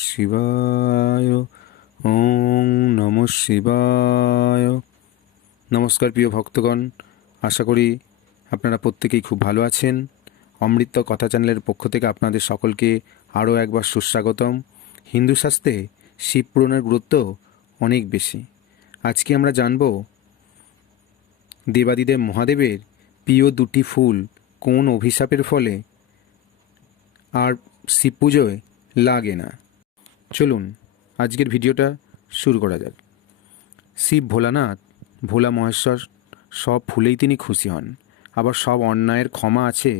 শিবায়। ওম নমঃ শিবায়। নমস্কার প্রিয় ভক্তগণ, আশা করি আপনারা প্রত্যেকেই খুব ভালো আছেন। অমৃত কথা চ্যানেলের পক্ষ থেকে আপনাদের সকলকে আরও একবার সুস্বাগতম। হিন্দু শাস্ত্রে শিব পুরাণের গুরুত্ব অনেক বেশি। আজকে আমরা জানব দেবাদিদেব মহাদেবের প্রিয় দুটি ফুল কোন অভিশাপের ফলে আর শিব পুজোয় লাগে না। চলুন আজকের ভিডিওটা শুরু করা যাক। শিব ভোলানাথ, ভোলা মহেশ্বর, সব ফুলেই তিনি খুশি হন, আবার সব অন্যায়ের ক্ষমা আছে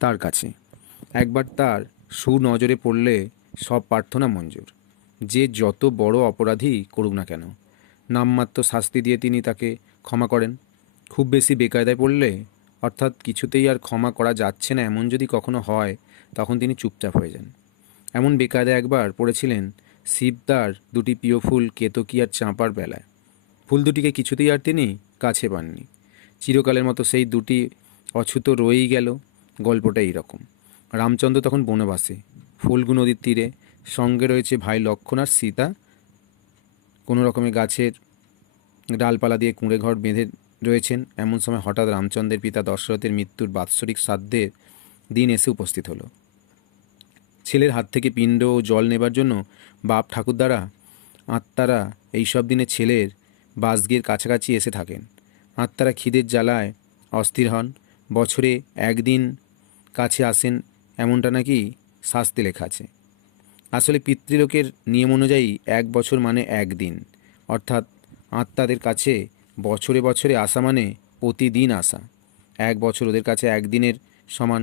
তার কাছে। একবার তার সুনজরে পড়লে সব প্রার্থনা মঞ্জুর। যে যত বড় অপরাধী করুক না কেন, নামমাত্র শাস্তি দিয়ে তিনি তাকে ক্ষমা করেন। খুব বেশি বেকায়দায় পড়লে, অর্থাৎ কিছুতেই আর ক্ষমা করা যাচ্ছে না এমন যদি কখনো হয়, তখন তিনি চুপচাপ হয়ে যান। এমন বেকায়দা একবার পড়েছিলেন শিব তার দুটি প্রিয় ফুল কেতকী আর চাঁপার বেলায়। ফুল দুটিকে কিছুতেই আর তিনি কাছে পাননি। চিরকালের মতো সেই দুটি অছুত রয়েই গেল। গল্পটা এইরকম। রামচন্দ্র তখন বনবাসে, ফুলগু নদীর তীরে। সঙ্গে রয়েছে ভাই লক্ষ্মণ আর সীতা। কোনো রকমের গাছের ডালপালা দিয়ে কুঁড়ে ঘর বেঁধে রয়েছেন। এমন সময় হঠাৎ রামচন্দ্রের পিতা দশরথের মৃত্যুর বাৎসরিক শ্রাদ্ধের দিন এসে উপস্থিত হলো। ছেলের হাত থেকে পিণ্ড ও জল নেবার জন্য বাপ ঠাকুরদারা, আত্মারা এইসব দিনে ছেলের বাসগির কাছাকাছি এসে থাকেন। আত্মারা খিদের জ্বালায় অস্থির হন। বছরে একদিন কাছে আসেন, এমনটা নাকি শাস্তি লেখা আছে। আসলে পিতৃলোকের নিয়ম অনুযায়ী 1 বছর মানে একদিন, অর্থাৎ আত্মাদের কাছে বছরে বছরে আসা মানে প্রতিদিন আসা। 1 বছর ওদের কাছে একদিনের সমান।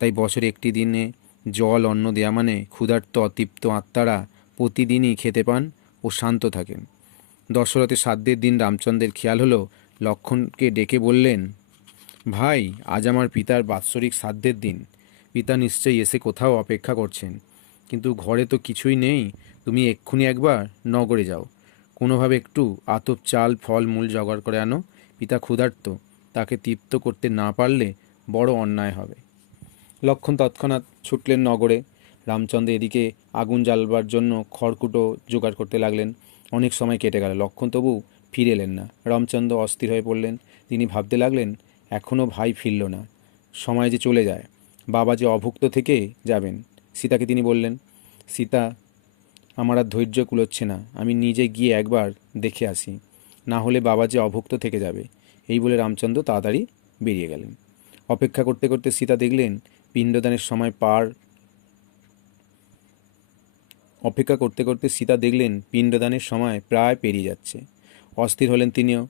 তাই বছরে একটি দিনে জল অন্ন দেয়া মানে ক্ষুধার্ত অতৃপ্ত আত্মারা প্রতিদিনই খেতে পান ও শান্ত থাকেন। দশরথের শ্রাদ্ধের দিন রামচন্দ্রের খেয়াল হলো, লক্ষ্মণকে ডেকে বললেন, ভাই, আজ আমার পিতার বাৎসরিক শ্রাদ্ধের দিন। পিতা নিশ্চয়ই এসে কোথাও অপেক্ষা করছেন, কিন্তু ঘরে তো কিছুই নেই। তুমি এক্ষুনি একবার নগরে যাও, কোনোভাবে একটু আতপ চাল ফল মূল জোগাড় করে আনো। পিতা ক্ষুধার্ত, তাকে তৃপ্ত করতে না পারলে বড় অন্যায় হবে। লক্ষ্মণ তৎক্ষণাৎ ছুটলেন নগরে। রামচন্দ্র এদিকে আগুন জ্বালবার জন্য খড়কুটো জোগাড় করতে লাগলেন। অনেক সময় কেটে গেল, লক্ষ্মণ তবু ফিরে এলেন না। রামচন্দ্র অস্থির হয়ে পড়লেন। তিনি ভাবতে লাগলেন, এখনও ভাই ফিরল না, সময় যে চলে যায়, বাবা যে অভুক্ত থেকে যাবেন। সীতাকে তিনি বললেন, সীতা, আমার আর ধৈর্য কুলোচ্ছে না, আমি নিজে গিয়ে একবার দেখে আসি, না হলে বাবা যে অভুক্ত থেকে যাবে। এই বলে রামচন্দ্র তাড়াতাড়ি বেরিয়ে গেলেন। অপেক্ষা করতে করতে সীতা দেখলেন পিণ্ডদানের সময় পিণ্ডদানের সময় প্রায় পেরিয়ে যাচ্ছে। অস্থির হলেন তিনিও।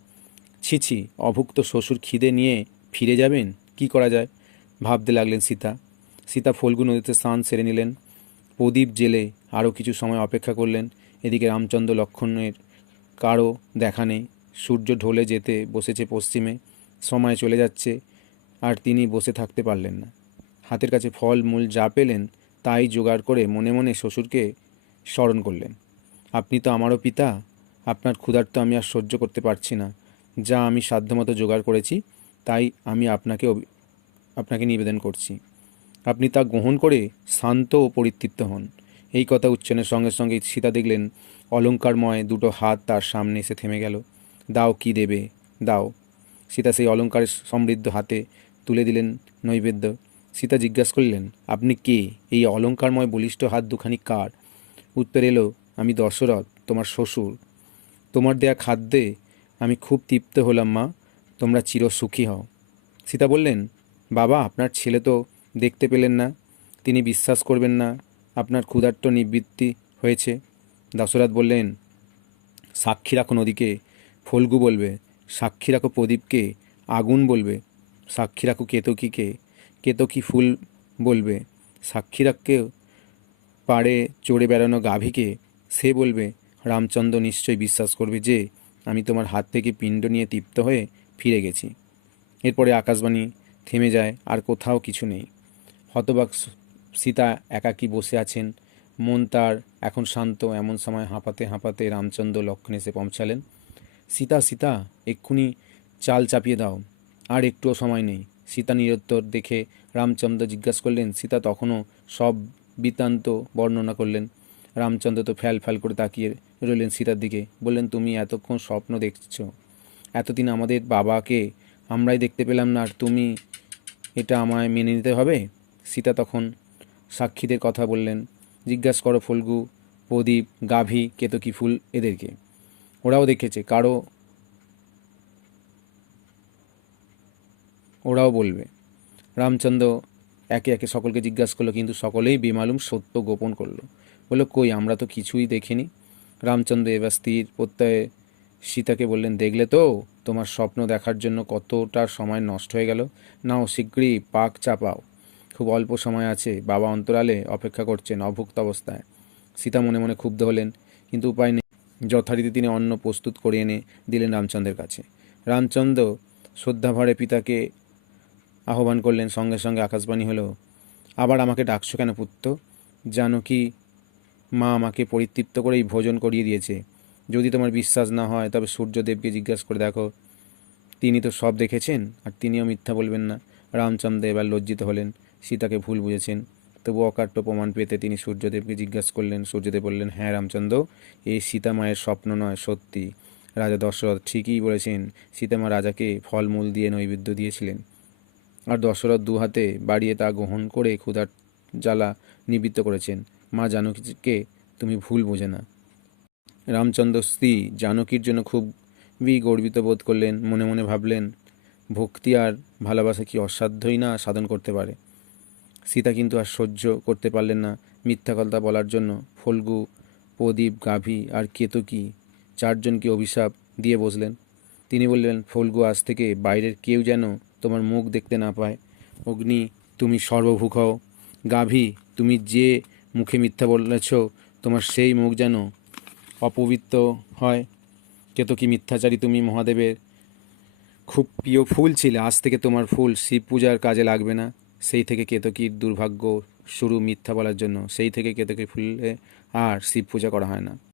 ছি, অভুক্ত শ্বশুর খিদে নিয়ে ফিরে যাবেন, কি করা যায় ভাবতে লাগলেন সীতা ফল্গু নদীতে স্নান সেরে নিলেন। প্রদীপ জেলে আরও কিছু সময় অপেক্ষা করলেন। এদিকে রামচন্দ্র লক্ষ্মণের কারও দেখা নেই। সূর্য ঢলে যেতে বসেছে পশ্চিমে। সময় চলে যাচ্ছে, আর তিনি বসে থাকতে পারলেন না। হাতের কাছে ফল মূল যা পেলেন তাই জোগাড় করে মনে মনে শ্বশুরকে স্মরণ করলেন। আপনি তো আমারও পিতা, আপনার ক্ষুধার্ত আমি আর সহ্য করতে পারছি না। যা আমি সাধ্যমতো জোগাড় করেছি তাই আমি আপনাকে নিবেদন করছি। আপনি তা গ্রহণ করে শান্ত ও পরিতৃপ্ত হন। এই কথা উচ্চারণের সঙ্গে সঙ্গে সীতা দেখলেন অলঙ্কারময় দুটো হাত তার সামনে এসে থেমে গেল। দাও, কি দেবে দাও। সীতা সেই অলঙ্কারের সমৃদ্ধ হাতে তুলে দিলেন নৈবেদ্য। সীতা জিজ্ঞাসা করলেন, আপনি কে? এই অলঙ্কারময় বলিষ্ঠ হাত দুখানি কার? উত্তর এলো, আমি দশরথ, তোমার শ্বশুর। তোমার দেয়া খাদ্যে আমি খুব তৃপ্ত হলাম মা, তোমরা চিরসুখী হও। সীতা বললেন, বাবা, আপনার ছেলে তো দেখতে পেলেন না, তিনি বিশ্বাস করবেন না আপনার ক্ষুধার্ত নিবৃত্তি হয়েছে। দশরথ বললেন, সাক্ষী রাখো নদীকে, ফল্গু বলবে। সাক্ষী রাখো প্রদীপকে, আগুন বলবে। সাক্ষী রাখো কেতকীকে, কেতকী ফুল বলবে। সাক্ষী রাখকে পাড়ে চড়ে বেড়ানো গাভীকে, সে বলবে। রামচন্দ্র নিশ্চয়ই বিশ্বাস করবে যে আমি তোমার হাত থেকে পিণ্ড নিয়ে তৃপ্ত হয়ে ফিরে গেছি। এরপরে আকাশবাণী থেমে যায়, আর কোথাও কিছু নেই। হতবাক সীতা একাকী বসে আছেন, মন তার এখন শান্ত। এমন সময় হাঁপাতে হাঁপাতে রামচন্দ্র লক্ষ্মণ এসে পৌঁছালেন। সীতা, এক্ষুনি চাল চাপিয়ে দাও, আর একটুও সময় নেই। সীতা নিরুত্তর দেখে রামচন্দ্র জিজ্ঞাসা করলেন। সীতা তখনও সব বৃত্তান্ত বর্ণনা করলেন। রামচন্দ্র তো ফ্যাল ফ্যাল করে তাকিয়ে রইলেন সীতার দিকে। বললেন, তুমি এতক্ষণ স্বপ্ন দেখছো, এতদিন আমাদের বাবাকে আমরাই দেখতে পেলাম না, আর তুমি এটা আমায় মেনে নিতে হবে? সীতা তখন সাক্ষীদের কথা বললেন, জিজ্ঞাসা করো ফল্গু, প্রদীপ, গাভী, কেতকী ফুল এদেরকে, ওরাও দেখেছে, ওরাও বলবে। রামচন্দ্র একে একে সকলকে জিজ্ঞাসা করলো, কিন্তু সকলেই বেমালুম সত্য গোপন করলো। বললো, কই, আমরা তো কিছুই দেখিনি। রামচন্দ্র এবার স্থির প্রত্যয়ে সীতাকে বললেন, দেখলে তো, তোমার স্বপ্ন দেখার জন্য কতটা সময় নষ্ট হয়ে গেল। নাও শীঘ্রই পাক চাপাও, খুব অল্প সময় আছে, বাবা অন্তরালে অপেক্ষা করছেন অভুক্ত অবস্থায়। সীতা মনে মনে ক্ষুব্ধ হলেন, কিন্তু উপায় নেই। যথারীতি তিনি অন্ন প্রস্তুত করে এনে দিলেন রামচন্দ্রের কাছে। রামচন্দ্র শ্রদ্ধাভরে পিতাকে আহ্বান করলেন। সঙ্গে সঙ্গে আকাশবাণী হলো, আবার আমাকে ডাকছো কেন পুত্র? জানো কি মা আমাকে পরিতৃপ্ত করেই ভোজন করিয়ে দিয়েছে। যদি তোমার বিশ্বাস না হয় তবে সূর্যদেবকে জিজ্ঞাসা করে দেখো, তিনি তো সব দেখেছেন, আর তিনিও মিথ্যা বলবেন না। রামচন্দ্র এবার লজ্জিত হলেন, সীতাকে ভুল বুঝেছেন। তবু অকাট্য প্রমাণ পেতে তিনি সূর্যদেবকে জিজ্ঞাসা করলেন। সূর্যদেব বললেন, হ্যাঁ রামচন্দ্র, এই সীতা মায়ের স্বপ্ন নয়, সত্যি। রাজা দশরথ ঠিকই বলেছেন, সীতামা রাজাকে ফলমূল দিয়ে নৈবেদ্য দিয়েছিলেন, আর দশরথ দু হাতে বাড়িয়ে তা গ্রহণ করে ক্ষুধার জ্বালা নিবৃত্ত করেছেন। মা জানকীকে তুমি ভুল বোঝে না। রামচন্দ্র স্ত্রী জানকীর জন্য খুবই গর্বিত বোধ করলেন। মনে মনে ভাবলেন, ভক্তি আর ভালোবাসা কি অসাধ্যই না সাধন করতে পারে। সীতা কিন্তু আর সহ্য করতে পারলেন না মিথ্যা কথা বলার জন্য ফল্গু, প্রদীপ, গাভী আর কেতকী চারজনকে অভিশাপ দিয়ে বসলেন। তিনি বললেন, ফল্গু, আজ থেকে বাইরের কেউ যেন তোমার মুখ দেখতে না পায়। অগ্নি, তুমি সর্বভূক হও। গাভী, তুমি যে মুখে মিথ্যা বলেছ তোমার সেই মুখ যেন অপবিত্র হয়। কেতকী, মিথ্যাচারী, তুমি মহাদেবের খুব প্রিয় ফুল ছিলে, আজ থেকে তোমার ফুল শিব পূজার কাজে লাগবে না। সেই থেকে কেতকীর দুর্ভাগ্য শুরু মিথ্যা বলার জন্য। সেই থেকে কেতকী ফুলে আর শিব পূজা করা হয় না।